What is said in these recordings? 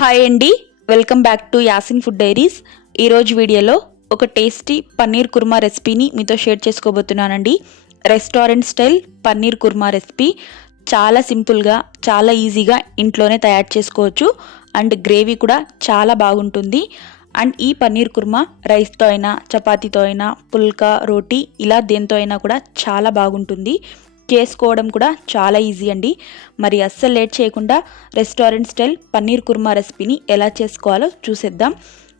Hi అండి, welcome back to Yasin food diaries. ఈరోజు వీడియోలో ఒక టేస్టీ పన్నీర్ కుర్మా రెసిపీని మీతో షేర్ చేసుకోబోతున్నానండి. Restaurant style paneer kurma recipe చాలా సింపుల్గా, చాలా ఈజీగా ఇంట్లోనే తయారు చేసుకోవచ్చు. అండ్ గ్రేవీ కూడా చాలా బాగుంటుంది. అండ్ ఈ పన్నీర్ కుర్మా రైస్తో అయినా, చపాతీతో అయినా, పుల్కా, రోటీ ఇలా దేంతో అయినా కూడా చాలా బాగుంటుంది. చేసుకోవడం కూడా చాలా ఈజీ అండి. మరి అస్సలు లేట్ చేయకుండా రెస్టారెంట్ స్టైల్ పన్నీర్ కుర్మా రెసిపీని ఎలా చేసుకోవాలో చూసేద్దాం.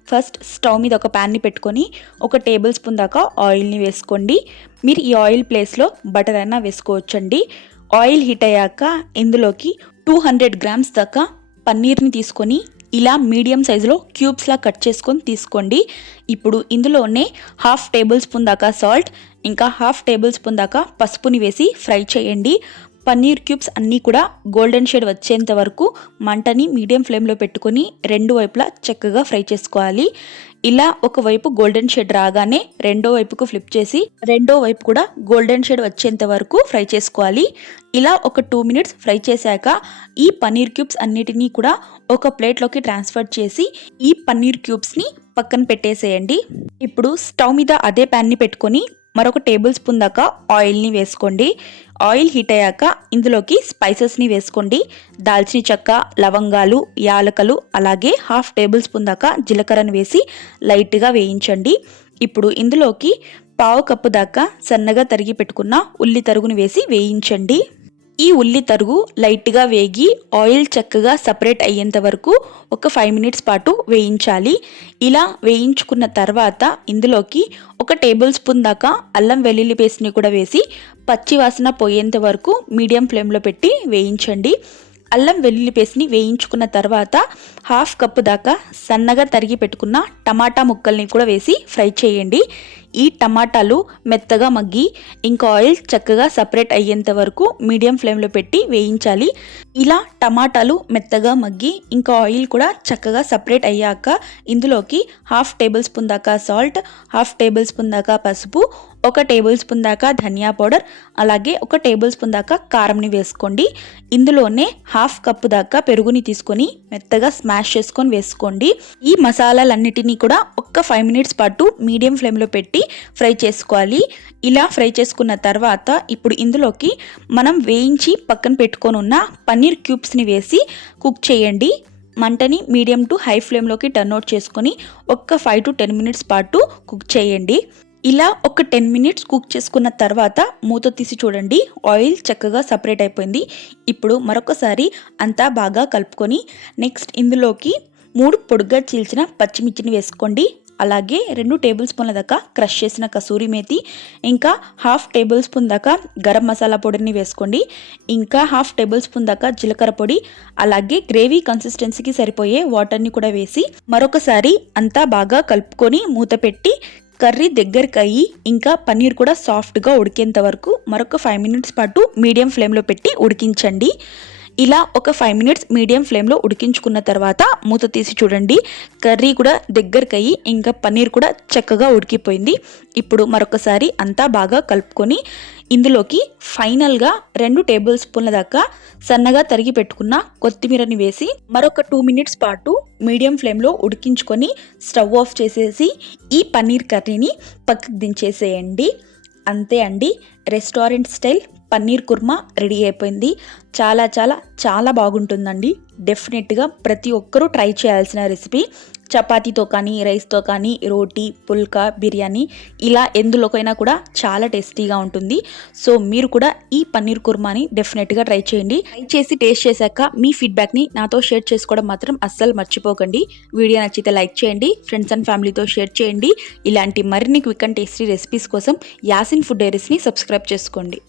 ఫస్ట్ స్టవ్ మీద ఒక ప్యాన్ని పెట్టుకొని 1 టేబుల్ స్పూన్ దాకా ఆయిల్ని వేసుకోండి. మీరు ఈ ఆయిల్ ప్లేస్లో బటర్ అయినా వేసుకోవచ్చండి. ఆయిల్ హీట్ అయ్యాక ఇందులోకి 200 గ్రామ్స్ దాకా పన్నీర్ని తీసుకొని ఇలా మీడియం సైజులో క్యూబ్స్లా కట్ చేసుకొని తీసుకోండి. ఇప్పుడు ఇందులోనే 1/2 టేబుల్ స్పూన్ దాకా సాల్ట్, ఇంకా 1/2 టేబుల్ స్పూన్ దాకా పసుపుని వేసి ఫ్రై చేయండి. పన్నీర్ క్యూబ్స్ అన్నీ కూడా గోల్డెన్ షేడ్ వచ్చేంత వరకు మంటని మీడియం ఫ్లేమ్లో పెట్టుకొని రెండు వైపులా చక్కగా ఫ్రై చేసుకోవాలి. ఇలా ఒకవైపు గోల్డెన్ షేడ్ రాగానే రెండో వైపుకు ఫ్లిప్ చేసి రెండో వైపు కూడా గోల్డెన్ షేడ్ వచ్చేంత వరకు ఫ్రై చేసుకోవాలి. ఇలా ఒక 2 మినిట్స్ ఫ్రై చేశాక ఈ పన్నీర్ క్యూబ్స్ అన్నిటినీ కూడా ఒక ప్లేట్లోకి ట్రాన్స్ఫర్ చేసి ఈ పన్నీర్ క్యూబ్స్ని పక్కన పెట్టేసేయండి. ఇప్పుడు స్టవ్ మీద అదే ప్యాన్ని పెట్టుకొని మరొక టేబుల్ స్పూన్ దాకా ఆయిల్ని వేసుకోండి. ఆయిల్ హీట్ అయ్యాక ఇందులోకి స్పైసెస్ని వేసుకోండి. దాల్చిన చెక్క, లవంగాలు, యాలకలు, అలాగే 1/2 టేబుల్ స్పూన్ దాకా జీలకర్రను వేసి లైట్గా వేయించండి. ఇప్పుడు ఇందులోకి 1/2 కప్పు దాకా సన్నగా తరిగి పెట్టుకున్న ఉల్లి తరుగుని వేసి వేయించండి. ఈ ఉల్లి తరుగు లైట్గా వేగి ఆయిల్ చక్కగా సపరేట్ అయ్యేంత వరకు ఒక 5 మినిట్స్ పాటు వేయించాలి. ఇలా వేయించుకున్న తర్వాత ఇందులోకి 1 టేబుల్ స్పూన్ దాకా అల్లం వెల్లుల్లి పేస్ట్ని కూడా వేసి పచ్చి వాసన పోయేంత వరకు మీడియం ఫ్లేమ్లో పెట్టి వేయించండి. అల్లం వెల్లుల్లి పేస్ట్ని వేయించుకున్న తర్వాత 1/2 కప్పు దాకా సన్నగా తరిగి పెట్టుకున్న టమాటా ముక్కల్ని కూడా వేసి ఫ్రై చేయండి. ఈ టమాటాలు మెత్తగా మగ్గి ఇంకా ఆయిల్ చక్కగా సపరేట్ అయ్యేంత వరకు మీడియం ఫ్లేమ్లో పెట్టి వేయించాలి. ఇలా టమాటాలు మెత్తగా మగ్గి ఇంకా ఆయిల్ కూడా చక్కగా సపరేట్ అయ్యాక ఇందులోకి 1/2 టేబుల్ స్పూన్ దాకా సాల్ట్, 1/2 టేబుల్ స్పూన్ దాకా పసుపు, 1 టేబుల్ స్పూన్ దాకా ధనియా పౌడర్, అలాగే 1 టేబుల్ స్పూన్ దాకా కారంని వేసుకోండి. ఇందులోనే 1/2 కప్పు దాకా పెరుగుని తీసుకొని మెత్తగా స్మాష్ చేసుకొని వేసుకోండి. ఈ మసాలాలన్నిటినీ కూడా ఒక్క 5 మినిట్స్ పాటు మీడియం ఫ్లేమ్లో పెట్టి ఫ్రై చేసుకోవాలి. ఇలా ఫ్రై చేసుకున్న తర్వాత ఇప్పుడు ఇందులోకి మనం వేయించి పక్కన పెట్టుకొని ఉన్న పన్నీర్ క్యూబ్స్ని వేసి కుక్ చేయండి. మంటని మీడియం టు హై ఫ్లేమ్లోకి టర్న్ అవుట్ చేసుకొని ఒక్క 5 to 10 మినిట్స్ పాటు కుక్ చేయండి. ఇలా ఒక 10 మినిట్స్ కుక్ చేసుకున్న తర్వాత మూత తీసి చూడండి, ఆయిల్ చక్కగా సపరేట్ అయిపోయింది. ఇప్పుడు మరొకసారి అంతా బాగా కలుపుకొని నెక్స్ట్ ఇందులోకి 3 పొడుగ్గా చీల్చిన పచ్చిమిర్చిని వేసుకోండి. అలాగే 2 టేబుల్ స్పూన్ల దాకా క్రష్ చేసిన కసూరి మేతి, ఇంకా 1/2 టేబుల్ స్పూన్ దాకా గరం మసాలా పొడిని వేసుకోండి. ఇంకా 1/2 టేబుల్ స్పూన్ దాకా జీలకర్ర పొడి, అలాగే గ్రేవీ కన్సిస్టెన్సీకి సరిపోయే వాటర్ని కూడా వేసి మరొకసారి అంతా బాగా కలుపుకొని మూత పెట్టి కర్రీ దగ్గరికి అయ్యి ఇంకా పన్నీర్ కూడా సాఫ్ట్గా ఉడికేంత వరకు మరొక 5 మినిట్స్ పాటు మీడియం ఫ్లేమ్లో పెట్టి ఉడికించండి. ఇలా ఒక 5 మినిట్స్ మీడియం ఫ్లేమ్లో ఉడికించుకున్న తర్వాత మూత తీసి చూడండి, కర్రీ కూడా దగ్గరికి అయ్యి ఇంకా పన్నీర్ కూడా చక్కగా ఉడికిపోయింది. ఇప్పుడు మరొకసారి అంతా బాగా కలుపుకొని ఇందులోకి ఫైనల్గా 2 టేబుల్ స్పూన్ల దాకా సన్నగా తరిగి పెట్టుకున్న కొత్తిమీరని వేసి మరొక 2 మినిట్స్ పాటు మీడియం ఫ్లేమ్లో ఉడికించుకొని స్టవ్ ఆఫ్ చేసేసి ఈ పన్నీర్ కర్రీని పక్కకు దించేసేయండి. అంతే అండి, restaurant style paneer korma ready అయిపోయింది. చాలా చాలా చాలా బాగుంటుందండి. డెఫినెట్గా ప్రతి ఒక్కరూ ట్రై చేయాల్సిన రెసిపీ. చపాతీతో కానీ, రైస్తో కానీ, రోటీ, పుల్కా, బిర్యానీ ఇలా ఎందులోకైనా కూడా చాలా టేస్టీగా ఉంటుంది. సో మీరు కూడా ఈ పన్నీర్ కుర్మాని డెఫినెట్గా ట్రై చేయండి. ట్రై చేసి టేస్ట్ చేశాక మీ ఫీడ్బ్యాక్ని నాతో షేర్ చేసుకోవడం మాత్రం అస్సలు మర్చిపోకండి. వీడియో నచ్చితే లైక్ చేయండి, ఫ్రెండ్స్ అండ్ ఫ్యామిలీతో షేర్ చేయండి. ఇలాంటి మరిన్ని క్విక్ అండ్ టేస్టీ రెసిపీస్ కోసం యాసిన్ ఫుడ్ డైరీస్ని సబ్స్క్రైబ్ చేసుకోండి.